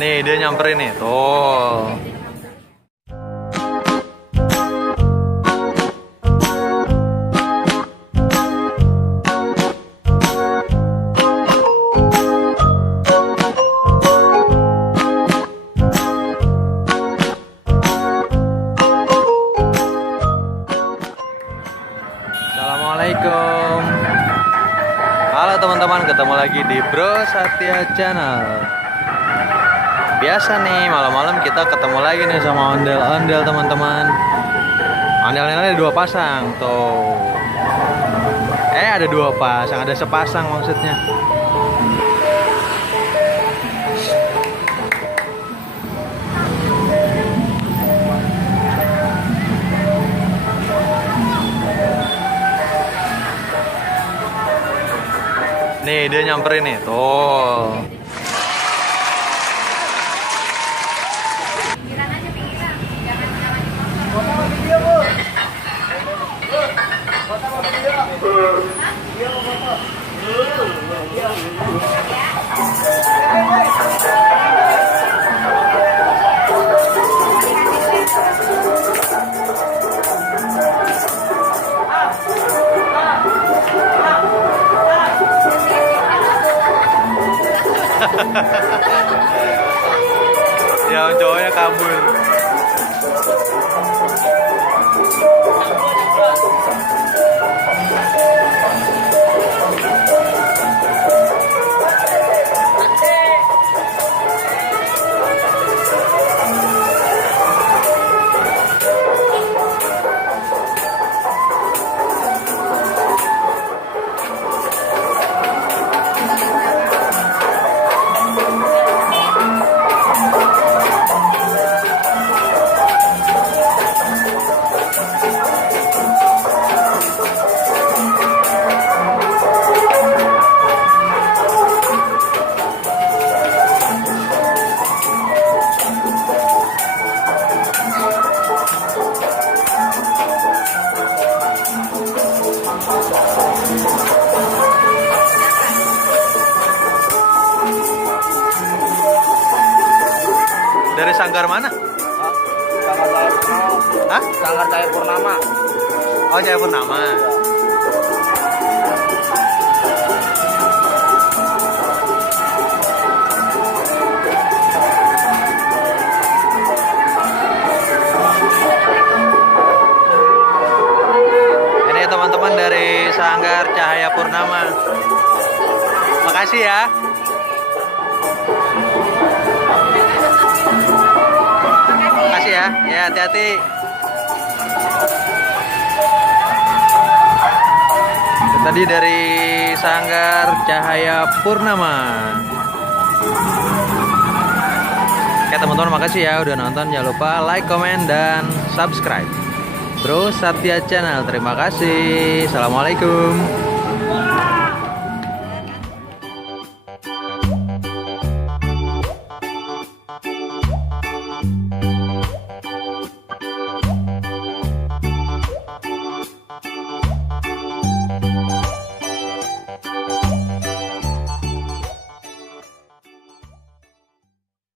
Nih dia nyamperin nih, tuh. Assalamualaikum. Halo teman-teman, ketemu lagi di Bro Satya Channel. Biasa nih, malam-malam kita ketemu lagi nih sama ondel-ondel teman-teman. Ondel-ondelnya ada 2 pasang tuh. Ada 2 pasang, ada sepasang maksudnya. Nih dia nyamperin nih, tuh. Yang cowoknya kabur. Dari Sanggar mana? Hah? Sanggar Cahaya Purnama. Oh, Cahaya Purnama. Ini teman-teman dari Sanggar Cahaya Purnama. Makasih ya. Makasih ya. Ya, hati-hati. Tadi dari Sanggar Cahaya Purnama. Oke teman-teman, makasih ya udah nonton. Jangan lupa like, comment, dan subscribe Bro Satya Channel. Terima kasih. Assalamualaikum.